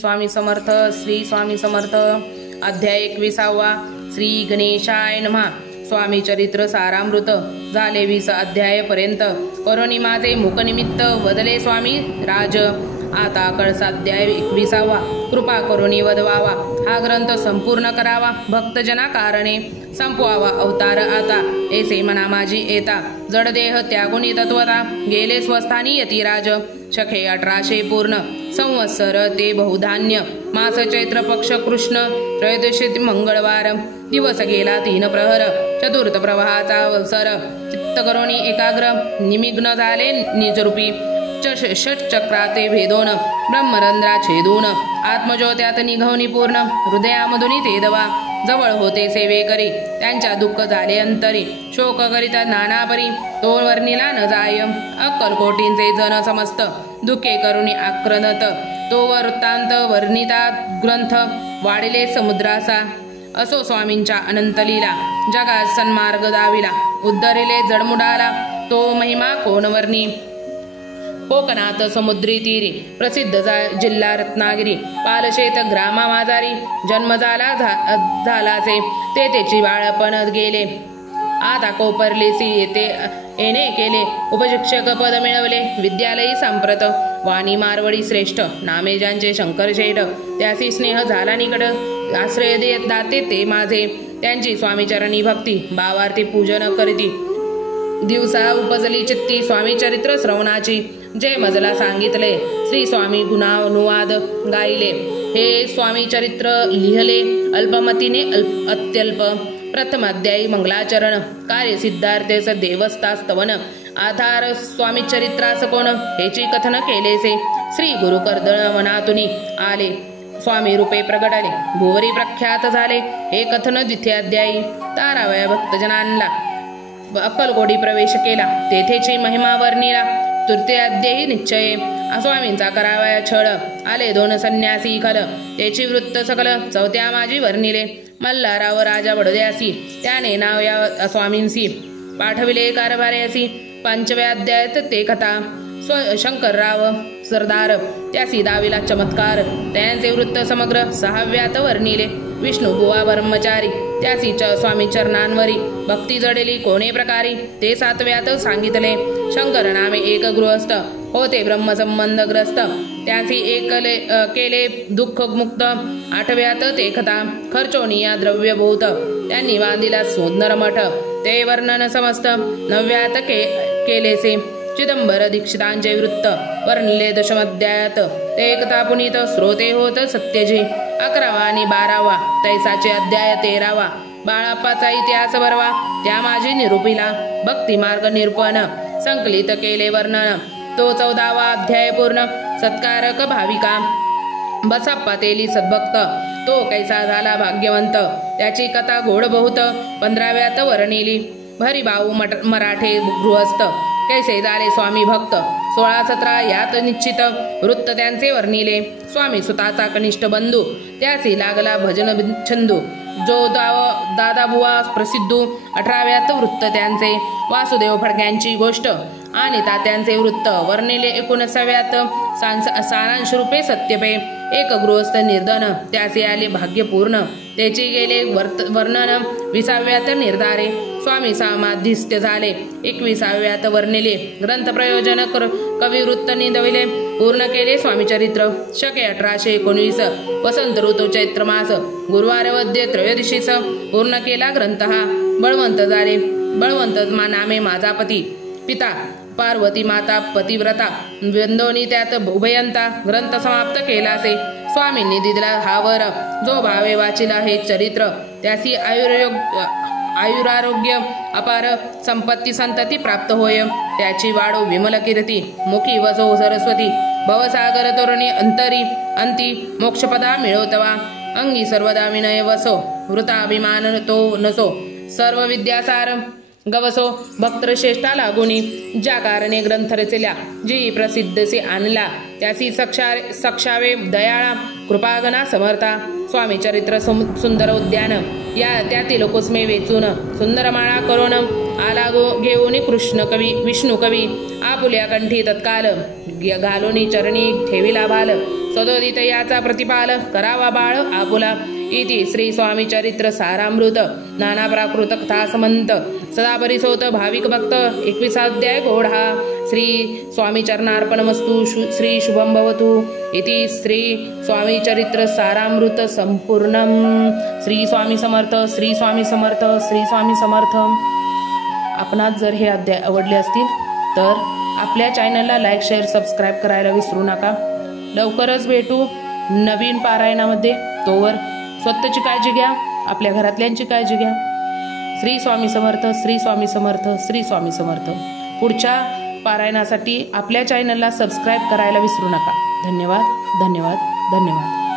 स्वामी समर्थ. श्री स्वामी समर्थ. अध्याय 21. श्री गणेशाय नमः. स्वामी चरित्र सारामृत. झाले 20 अध्यायपर्यंत. करोनी माझे मुखनिमित्त वदले स्वामी राज. आता कळसाध्याय 21. कृपा करोनी वदवावा. हा ग्रंथ संपूर्ण करावा. भक्तजना कारणे संपवावा अवतार आता. ऐसे मना माझी येता. जडदेह त्यागुनी तत्वता. गेले स्वस्थानी यतिराज. शखे 1800 पूर्ण. संवत्सर ते बहुधान्य. मास चैत्र पक्ष कृष्ण. त्रयोदशी मंगळवार. दिवस गेला 3 प्रहर. चतुर्थ प्रवाहाचा अवसर. चित्त करोनी एकाग्र. निमग्न झाले निजरूपी. षटचक्राते भेदोन. ब्रह्मरंध्रा छेदून. आत्मज्योत्यात निघवणी पूर्ण. हृदयामधुनी ते दवा. जवळ होते सेवे करी. त्यांच्या दुःख झाले अंतरी. शोक करिता नानापरी. तो वर्णिला न जाय. अक्कलकोटींचे जन समस्त. दुःखे करुणी आक्रनत. तो वृत्तांत वर्णिता ग्रंथ. वाढले समुद्रासा. असो स्वामींच्या अनंत लीला. जगात सन्मार्ग दाविला. उद्धरिले जडमुडाला. तो महिमा कोण वर्णी. कोकणात समुद्री तीरी. प्रसिद्ध जिल्हा रत्नागिरी. पालशेत ग्रामा माझारी. जन्म झालाचे. ते त्याची बाळपण गेले. आता कोपरलेसी येते येणे केले. उपशिक्षक पद मिळवले. विद्यालयी सांप्रत. वाणी मारवडी श्रेष्ठ. नामे ज्यांचे शंकर शेठ. त्यासी स्नेह झाला निकट. आश्रय देत दाते ते माझे. त्यांची स्वामीचरणी भक्ती. भावार्थी पूजन करीती. दिवसा उपजली चित्ती. स्वामी चरित्र श्रवणाची. जय मजला सांगितले. श्री स्वामी गुणानुवाद गायले. हे स्वामी चरित्र लिहिले अल्पमतीने अत्यल्प. प्रथम अध्यायी मंगलाचरण. कार्य सिद्धार्थेस देवस्थास्तवन. आधार स्वामी चरित्रास कोण. हेची कथन केलेसे. श्री गुरु कर्दळ वनातुनी आले. स्वामी रूपे प्रगटले. भुवरी प्रख्यात झाले. हे कथन द्वितीय अध्यायी. तारावया भक्तजनांना अक्कलकोटी प्रवेश केला. तेथेची महिमा वर्णिला. तृतीय अध्यायी निश्चये. स्वामींचा करावया छळ. आले 2 संन्यासी खल. त्याची वृत्त सकल. चौथ्या माझी वर्णिले. मल्हाराव राजा बडोद्यासी. त्याने नाव या स्वामींसी पाठविले कारभार्यासी. पंचव्या अध्यायात ते कथा. शंकरराव सरदार. त्यासी दाविला चमत्कार. त्यांचे वृत्त समग्र. 6व्यात वर्णिले. विष्णुबुवा ब्रह्मचारी. त्यासी स्वामी चरणांवरी भक्ती जडेली कोणे प्रकारी. ते 7व्यात सांगितले. शंकर नामे एक गृहस्थ. होते ब्रह्मसंबंधग्रस्त. त्यासी केले दुःख मुक्त. 8व्यात ते कथा. खर्चोनिया द्रव्यभूत. त्यांनी बांधिला सुंदर मठ. ते वर्णन समस्त. 9व्यात केलेसे. चिदंबर दीक्षितांचे वृत्त वर्णिले. 10अध्यायात ते कथा पुनीत. श्रोते होत सत्यजी. 11वा आणि 12वा तैसाचे अध्याय. 13वा बाळाप्पाचा इतिहास बरवा. त्या माझी निरूपिला. भक्तिमार्ग निरूपण संकलित केले वर्णन. तो 14वा अध्याय पूर्ण. सत्कारक भाविका. बसाप्पा तेली सद्भक्त. तो कैसा झाला भाग्यवंत. त्याची कथा गोड बहुत. 15व्यात वर्णिली. हरिभाऊ मराठे गृहस्थ. कैसे झाले स्वामी भक्त. 16-17 यात निश्चित. वृत्त त्यांचे वर्णिले. स्वामी सुताचा कनिष्ठ बंधू. त्यासी लागला भजन छंदू. जो दादाबुवा प्रसिद्धू. 18व्यात वृत्त त्यांचे. वासुदेव फडक्यांची गोष्ट आणि तात्यांचे वृत्त वर्णिले. 19व्यात सारांश रूपे सत्यपे. एक गृहस्थ निर्धन. त्याचे आले भाग्यपूर्ण. त्याची गेले वर्णन. 20व्यात निर्धारे. स्वामी समाधिस्थ झाले. 21व्यात वर्णिले. ग्रंथ प्रयोजन कविवृत्त निंदविले. पूर्ण केले स्वामी चरित्र. शके 1819. वसंत ऋतू चैत्र मास. गुरुवार वद्य त्रयोदशीस. पूर्ण केला ग्रंथ हा. बळवंत झाले. बळवंत नामे माझा पती. पिता पार्वती माता पतिव्रता. वंदोनी त्यात उभयंता. ग्रंथ समाप्त केलासे. स्वामींनी दिला हा वर. जो भावे वाचिला हे चरित्र. त्यासी आयुरारोग्य अपार. संपत्ती संतती प्राप्त होय. त्याची वाढो विमल कीर्ती. मुखी वसो सरस्वती. भवसागर तोरणी अंतरी. अंती मोक्षपदा मिळवतवा. अंगी सर्वदा विनय वसो. वृताभिमान तो नसो. सर्व विद्यासार गवसो. भक्तश्रेष्ठा लागुनी. ज्या कारणे ग्रंथ रचल्या. जी प्रसिद्धसे आणला. त्यासी सक्षावे दयाळा. कृपागना समर्था. स्वामी चरित्र सुंदर उद्यान. त्यातील कुसमे वेचून. सुंदर माळा करून आला घेऊन कृष्ण कवी विष्णू कवी. आपुल्या कंठी तत्काल घालोनी चरणी ठेविला भाल. सदोदित याचा प्रतिपाल करावा बाळ आपुला इति श्री स्वामी चरित्र सारामृत नाना प्राकृत कथा समंत सदा परिसोत भाविक भक्त 21 अध्याय गोढा श्री स्वामी चरणार्पणमस्तु श्री शुभम भवतु इति श्री स्वामी चरित्र सारामृत संपूर्णम। श्री स्वामी समर्थ, श्री स्वामी समर्थ, श्री स्वामी समर्थ। आपणास जर हे अध्याय आवडले असतील तर आपल्या चॅनलला लाईक, शेअर, सबस्क्राईब करायला विसरू नका। लवकरच भेटू नवीन पारायणामध्ये। तोवर स्वतःची काळजी घ्या, आपल्या घरातल्यांची काळजी घ्या। श्री स्वामी समर्थ, श्री स्वामी समर्थ, श्री स्वामी समर्थ। पुढच्या पारायणासाठी आपल्या चॅनलला सबस्क्राईब करायला विसरू नका। धन्यवाद, धन्यवाद, धन्यवाद।